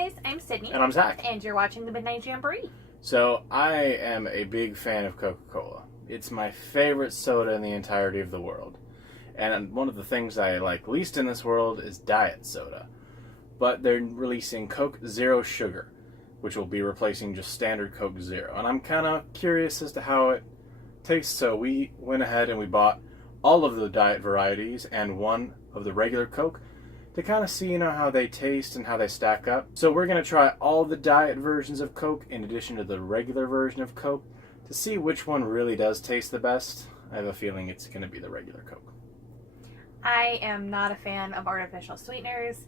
guys, I'm Sydney. And I'm Zach. And you're watching the Midnight Jamboree. So, I am a big fan of Coca-Cola. It's my favorite soda in the entirety of the world. And one of the things I like least in this world is diet soda. But they're releasing Coke Zero Sugar, which will be replacing just standard Coke Zero. And I'm kind of curious as to how it tastes, so we went ahead and we bought all of the diet varieties and one of the regular Coke to kind of see, how they taste and how they stack up. So we're going to try all the diet versions of Coke in addition to the regular version of Coke to see which one really does taste the best. I have a feeling it's going to be the regular Coke. I am not a fan of artificial sweeteners.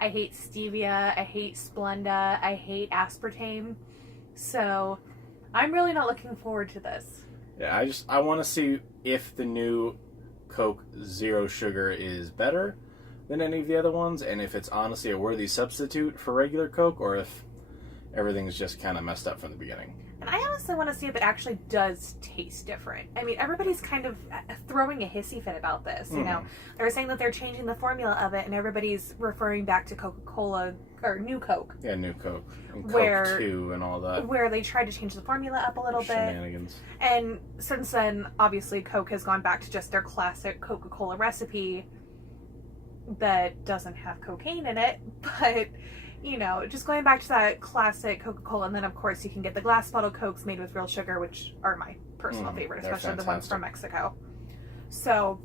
I hate stevia, I hate Splenda, I hate aspartame. So I'm really not looking forward to this. Yeah, I want to see if the new Coke Zero Sugar is better than any of the other ones, and if it's honestly a worthy substitute for regular Coke, or if everything's just kind of messed up from the beginning. And I honestly want to see if it actually does taste different. I mean, everybody's kind of throwing a hissy fit about this, you know. They're saying that they're changing the formula of it, and everybody's referring back to Coca-Cola, or New Coke. Yeah, New Coke. And Where, Coke 2 and all that. Where they tried to change the formula up a little bit. Shenanigans. And since then, obviously, Coke has gone back to just their classic Coca-Cola recipe that doesn't have cocaine in it, but just going back to that classic Coca-Cola. And then of course you can get the glass bottle Cokes made with real sugar, which are my personal favorite, especially the ones from Mexico. So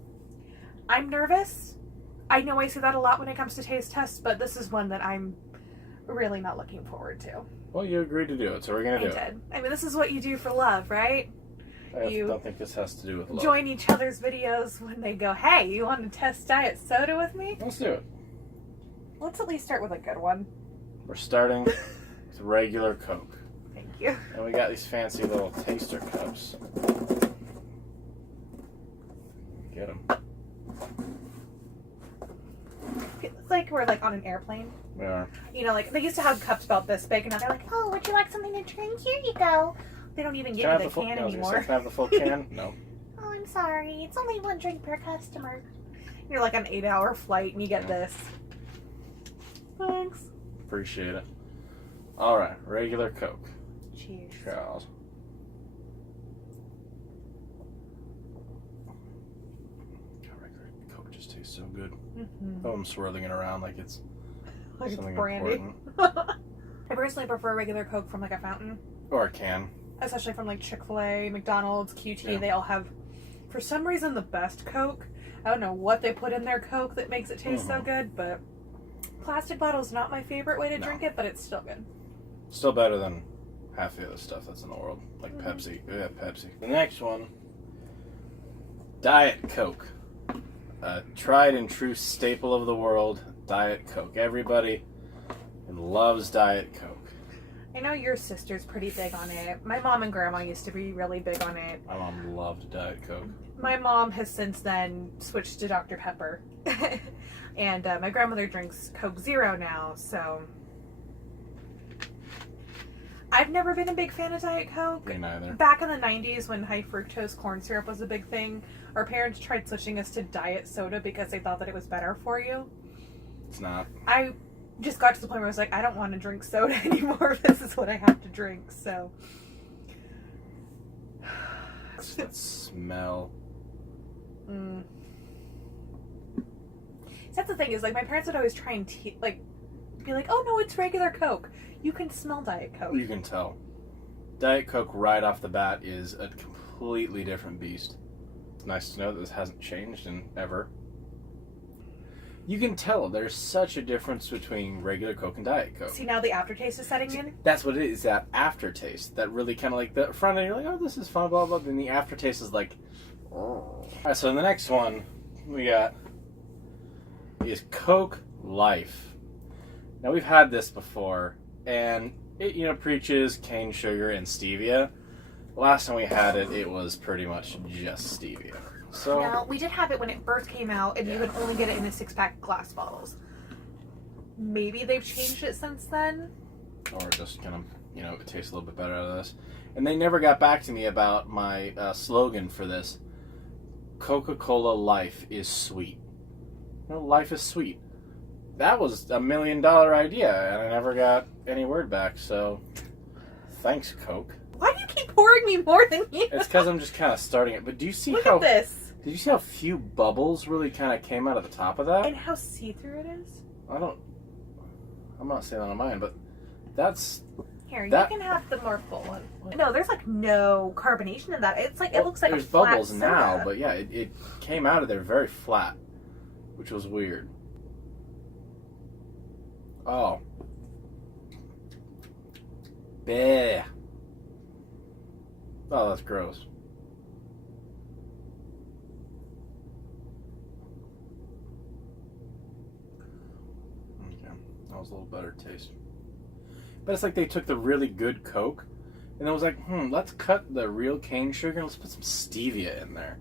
I'm nervous. I know I say that a lot when it comes to taste tests, but this is one that I'm really not looking forward to. Well, you agreed to do it, so we're going to do it. I mean, this is what you do for love, right? I don't think this has to do with love. Join each other's videos when they go, hey, you want to test diet soda with me? Let's do it. Let's at least start with a good one. We're starting with regular Coke. Thank you. And we got these fancy little taster cups. Get them. It's like we're on an airplane. We are. Like they used to have cups about this big, and now they're like, oh, would you like something to drink? Here you go. They don't even give you the can anymore. Can I have the full can? No. Oh, I'm sorry. It's only one drink per customer. You're like on an 8-hour flight, and you get this. Thanks. Appreciate it. All right, regular Coke. Cheers. Cheers. Regular Coke just tastes so good. Oh, I'm swirling it around like it's something brandy. important. I personally prefer regular Coke from a fountain. Or a can. Especially from Chick-fil-A, McDonald's, QT. Yeah. They all have, for some reason, the best Coke. I don't know what they put in their Coke that makes it taste so good, but plastic bottle's not my favorite way to drink it, but it's still good. Still better than half the other stuff that's in the world, like Pepsi. We have Pepsi. The next one, Diet Coke. A tried and true staple of the world, Diet Coke. Everybody loves Diet Coke. I know your sister's pretty big on it. My mom and grandma used to be really big on it. My mom loved Diet Coke. My mom has since then switched to Dr. Pepper. And my grandmother drinks Coke Zero now, so I've never been a big fan of Diet Coke. Me neither. Back in the 90s when high fructose corn syrup was a big thing, our parents tried switching us to diet soda because they thought that it was better for you. It's not. I just got to the point where I was like, I don't want to drink soda anymore. This is what I have to drink, so. It's that smell. That's the thing is, my parents would always try and be like, oh no, it's regular Coke. You can smell Diet Coke. You can tell. Diet Coke right off the bat is a completely different beast. It's nice to know that this hasn't changed in ever. You can tell there's such a difference between regular Coke and Diet Coke. See, now the aftertaste is setting in? That's what it is, that aftertaste. That really kind of the front end, you're like, oh, this is fun, blah, blah, blah. Then the aftertaste is like, oh. All right, so the next one we got is Coke Life. Now, we've had this before, and it, preaches cane sugar and stevia. Last time we had it, it was pretty much just stevia. So now, we did have it when it first came out, and you could only get it in the 6-pack glass bottles. Maybe they've changed it since then. Or just kind of, it tastes a little bit better out of this. And they never got back to me about my slogan for this. Coca-Cola Life is sweet. Life is sweet. that was $1 million idea, and I never got any word back, so thanks, Coke. Why do you keep pouring me more than you? It's because I'm just kind of starting it, but do you see Look how... at this. Did you see how few bubbles really kind of came out of the top of that? And how see-through it is? I'm not saying that on mine, but that's... Here, that, you can have the more full one. No, there's like no carbonation in that. It's like, it looks like there's a flat bubbles soda. now, but yeah, it came out of there very flat, which was weird. Oh. Bleh. Oh, that's gross. Okay, that was a little better taste. But it's like they took the really good Coke and it was like, let's cut the real cane sugar and let's put some stevia in there.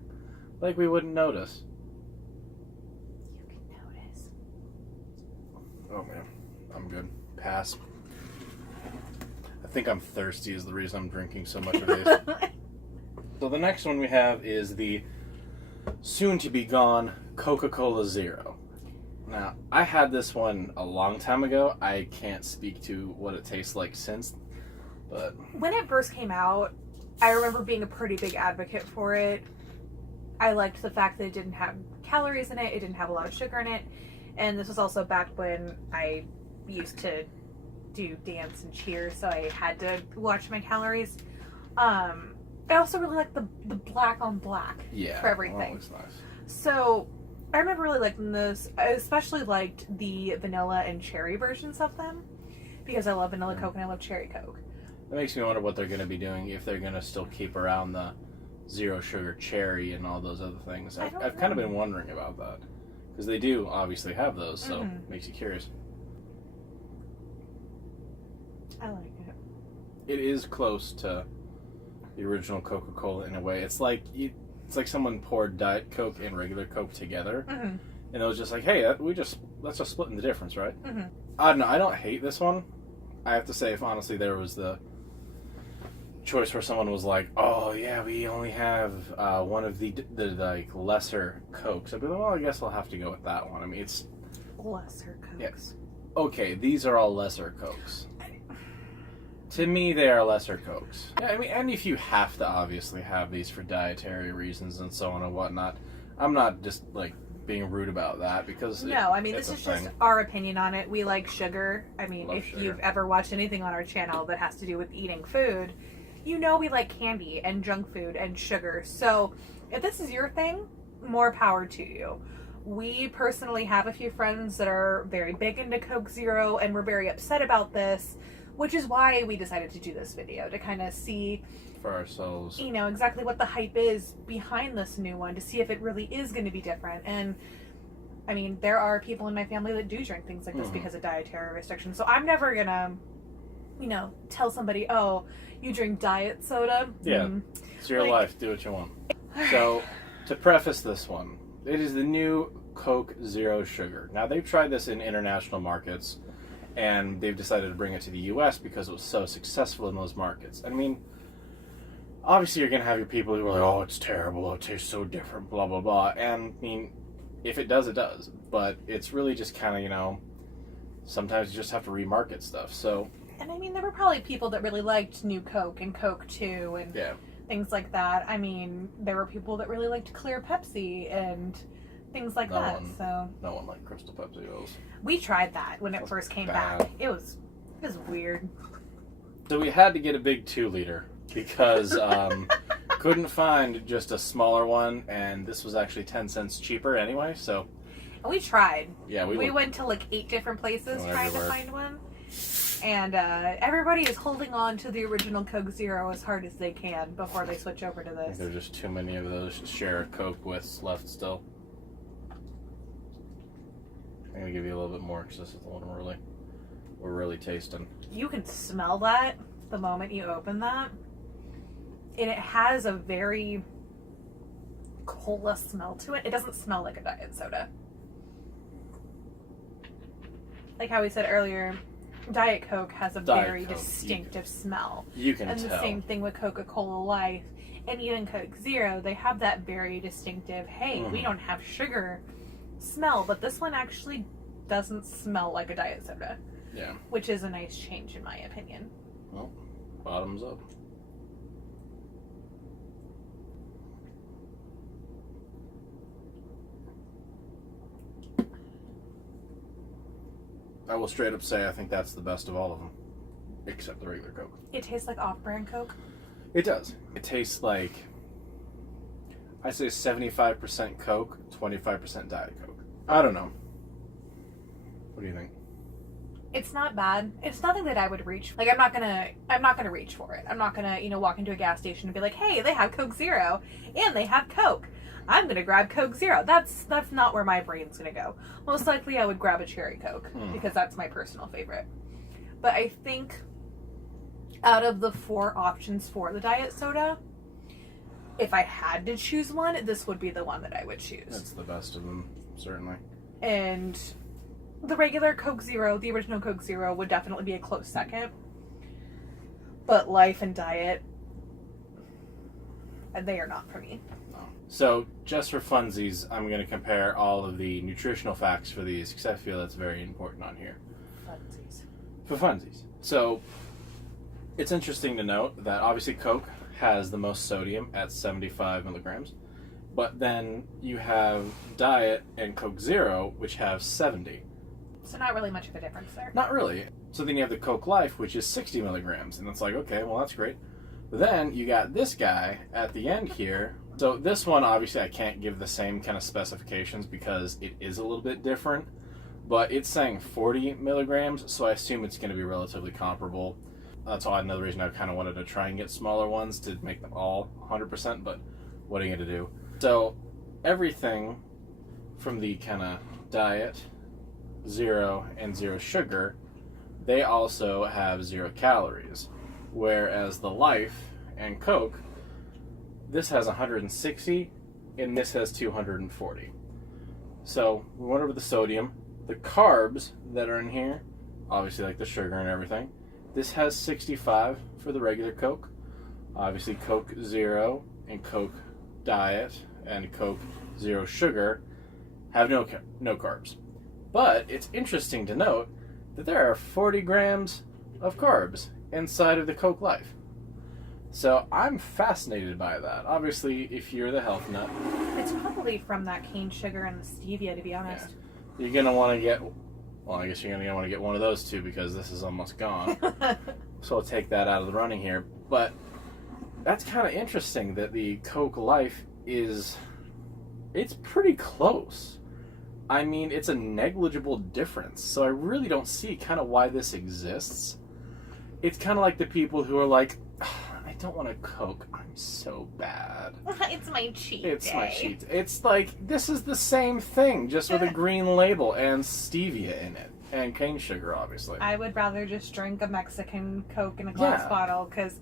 Like we wouldn't notice. You can notice. Oh man, I'm good. Pass. I think I'm thirsty is the reason I'm drinking so much of these. So the next one we have is the soon-to-be-gone Coca-Cola Zero. Now, I had this one a long time ago. I can't speak to what it tastes like since, but... When it first came out, I remember being a pretty big advocate for it. I liked the fact that it didn't have calories in it, it didn't have a lot of sugar in it, and this was also back when I used to do dance and cheer, so I had to watch my calories. I also really like the black on black for everything. That looks nice. So I remember really liking this. I especially liked the vanilla and cherry versions of them because I love vanilla Coke and I love cherry Coke. That makes me wonder what they're going to be doing, if they're going to still keep around the zero sugar cherry and all those other things. I've kind of been wondering about that because they do obviously have those, so it makes you curious. I like it. It is close to the original Coca-Cola in a way. It's like someone poured Diet Coke and regular Coke together, and it was just like, hey, let's just split in the difference, right? I don't know. I don't hate this one. I have to say, if honestly there was the choice where someone was like, oh yeah, we only have one of the like lesser Cokes, I'd be like, well, I guess I'll have to go with that one. I mean, it's lesser Cokes. Yes. Okay, these are all lesser Cokes. To me, they are lesser Cokes. Yeah, I mean, and if you have to obviously have these for dietary reasons and so on and whatnot, I'm not just like being rude about that because no, I mean, this is just our opinion on it. We like sugar. I mean, if you've ever watched anything on our channel that has to do with eating food, you know we like candy and junk food and sugar. So if this is your thing, more power to you. We personally have a few friends that are very big into Coke Zero and we're very upset about this, which is why we decided to do this video, to kind of see for ourselves, you know, exactly what the hype is behind this new one, to see if it really is going to be different. And I mean, there are people in my family that do drink things like this because of dietary restrictions. So I'm never gonna, you know, tell somebody, oh, you drink diet soda. Yeah, it's your life. Do what you want. So to preface this one, it is the new Coke Zero Sugar. Now they've tried this in international markets, and they've decided to bring it to the U.S. because it was so successful in those markets. I mean, obviously you're going to have your people who are like, oh, it's terrible, oh, it tastes so different, blah, blah, blah. And, I mean, if it does, it does. But it's really just kind of, you know, sometimes you just have to remarket stuff, so... And, I mean, there were probably people that really liked New Coke and Coke 2 and things like that. I mean, there were people that really liked Clear Pepsi and... things like that. So no one liked Crystal Pepsi. We tried that when it first came back. It was weird. So we had to get a big 2-liter because couldn't find just a smaller one, and this was actually 10 cents cheaper anyway. So we tried. Yeah, we went to like 8 different places trying to find one, and everybody is holding on to the original Coke Zero as hard as they can before they switch over to this. There's just too many of those share Coke with left still. I'm gonna give you a little bit more because this is the one we're really tasting. You can smell that the moment you open that, and it has a very cola smell to it. It doesn't smell like a diet soda. Like how we said earlier, Diet Coke has a very distinctive smell. You can tell. And the same thing with Coca-Cola Life and even Coke Zero. They have that very distinctive, hey, we don't have sugar smell, but this one actually doesn't smell like a diet soda. Yeah. Which is a nice change in my opinion. Well, bottoms up. I will straight up say I think that's the best of all of them, except the regular Coke. It tastes like off-brand Coke. It does. It tastes like, I say 75% Coke, 25% Diet Coke. I don't know. What do you think? It's not bad. It's nothing that I would reach. Like, I'm not gonna reach for it. I'm not gonna, walk into a gas station and be like, hey, they have Coke Zero and they have Coke. I'm gonna grab Coke Zero. That's not where my brain's gonna go. Most likely I would grab a cherry Coke because that's my personal favorite. But I think out of the 4 options for the diet soda, if I had to choose one, this would be the one that I would choose. That's the best of them, certainly. And the regular Coke Zero, the original Coke Zero, would definitely be a close second. But Life and Diet, they are not for me. No. So, just for funsies, I'm going to compare all of the nutritional facts for these, because I feel that's very important on here. Funsies. For funsies. So, it's interesting to note that obviously Coke has the most sodium at 75 milligrams. But then you have Diet and Coke Zero, which have 70. So not really much of a difference there. Not really. So then you have the Coke Life, which is 60 milligrams. And it's like, okay, well, that's great. But then you got this guy at the end here. So this one, obviously, I can't give the same kind of specifications because it is a little bit different. But it's saying 40 milligrams, so I assume it's going to be relatively comparable. That's all another reason I kind of wanted to try and get smaller ones to make them all 100%, but what are you going to do? So everything from the kind of Diet, Zero, and Zero Sugar, they also have 0 calories. Whereas the Life and Coke, this has 160 and this has 240. So we went over the sodium. The carbs that are in here, obviously like the sugar and everything, this has 65 for the regular Coke. Obviously Coke Zero and Coke Diet and Coke Zero Sugar have no carbs. But it's interesting to note that there are 40 grams of carbs inside of the Coke Life. So I'm fascinated by that. Obviously, if you're the health nut, It's probably from that cane sugar and the stevia, to be honest. you're going to want to get, well, I guess you're going to want to get one of those too because this is almost gone. So I'll take that out of the running here. But that's kind of interesting that the Coke Life it's pretty close. I mean, it's a negligible difference. So I really don't see kind of why this exists. It's kind of like the people who are like, I don't want a Coke. I'm so bad. It's my cheat It's day. my cheat. It's like, this is the same thing, just with a green label and stevia in it. And cane sugar, obviously. I would rather just drink a Mexican Coke in a glass bottle, because,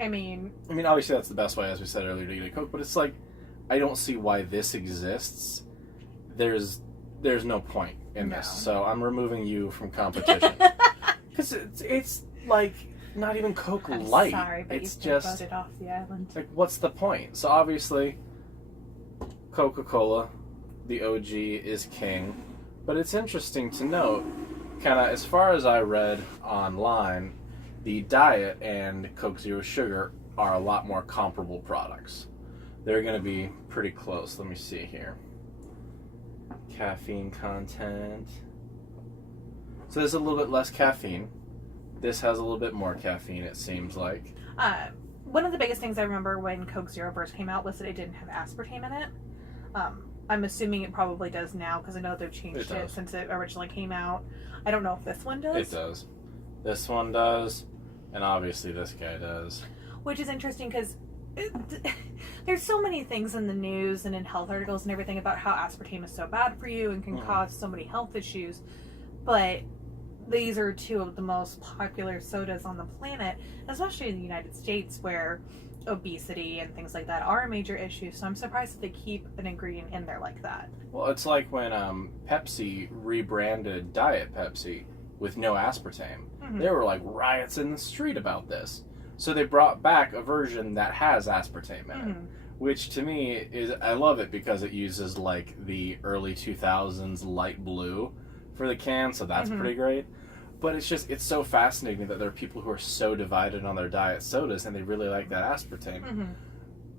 I mean, obviously that's the best way, as we said earlier, to eat a Coke, but it's like, I don't see why this exists. There's no point in this. So I'm removing you from competition. Because it's like, not even Coke I'm Light. sorry, but it's you just voted off the island. like, what's the point? So obviously, Coca-Cola, the OG, is king. But it's interesting to note, kind of as far as I read online, the Diet and Coke Zero Sugar are a lot more comparable products. They're going to be pretty close. Let me see here. Caffeine content. So there's a little bit less caffeine. This has a little bit more caffeine, it seems like. One of the biggest things I remember when Coke Zero first came out was that it didn't have aspartame in it. I'm assuming it probably does now, because I know they've changed it since it originally came out. I don't know if this one does. It does. This one does, and obviously this guy does. Which is interesting, because there's so many things in the news and in health articles and everything about how aspartame is so bad for you and can cause so many health issues. But these are 2 of the most popular sodas on the planet, especially in the United States, where obesity and things like that are a major issue. So I'm surprised that they keep an ingredient in there like that. Well, it's like when Pepsi rebranded Diet Pepsi with no aspartame. There were like riots in the street about this. So they brought back a version that has aspartame in it, which to me I love it because it uses like the early 2000s light blue for the can, so that's pretty great. But it's so fascinating that there are people who are so divided on their diet sodas and they really like that aspartame.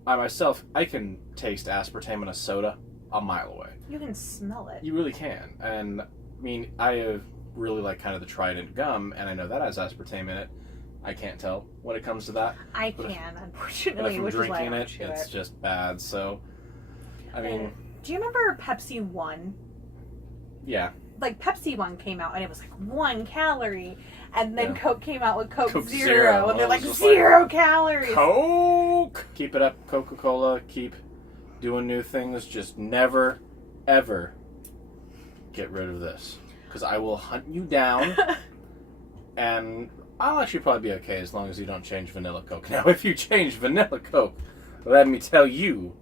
I myself, I can taste aspartame in a soda a mile away. You can smell it. You really can. And I mean, I really like kind of the Trident gum, and I know that has aspartame in it. I can't tell when it comes to that. I can, unfortunately, which is why I don't chew it. It's just bad. So, I mean, do you remember Pepsi One? Yeah. Like Pepsi One came out and it was like 1 calorie, and then Coke came out with Coke Zero, Zero, and they're like 0 calories. Coke. Keep it up, Coca-Cola. Keep doing new things. Just never, ever get rid of this, because I will hunt you down, and I'll actually probably be okay as long as you don't change vanilla Coke. Now, if you change vanilla Coke, let me tell you,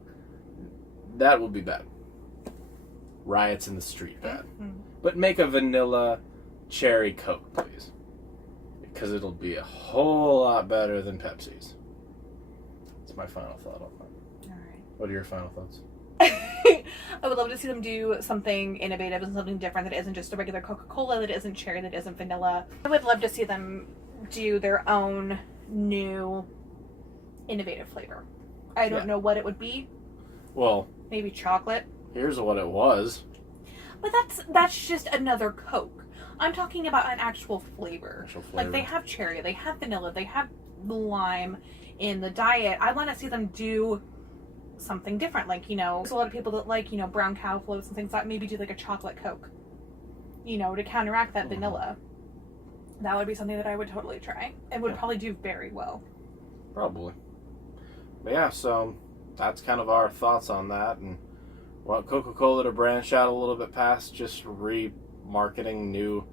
that will be bad. Riots in the street, bad. But make a vanilla cherry Coke, please. Because it'll be a whole lot better than Pepsi's. That's my final thought on that. Alright. What are your final thoughts? I would love to see them do something innovative and something different that isn't just a regular Coca-Cola, that isn't cherry, that isn't vanilla. I would love to see them do their own new innovative flavor. I don't know what it would be. Well, maybe chocolate. Here's what it was. But that's just another Coke. I'm talking about an actual flavor. Like, they have cherry, they have vanilla, they have lime in the diet. I want to see them do something different. Like, there's a lot of people that like, brown cow floats and things like that. Maybe do like a chocolate Coke, to counteract that vanilla. That would be something that I would totally try. It would probably do very well. Probably. But yeah, so that's kind of our thoughts on that, and want Coca-Cola to branch out a little bit past just remarketing new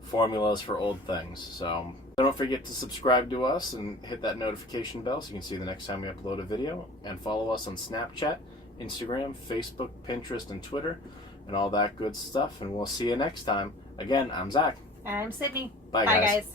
formulas for old things. So don't forget to subscribe to us and hit that notification bell so you can see the next time we upload a video. And follow us on Snapchat, Instagram, Facebook, Pinterest, and Twitter, and all that good stuff. And we'll see you next time. Again, I'm Zach. And I'm Sydney. Bye, guys.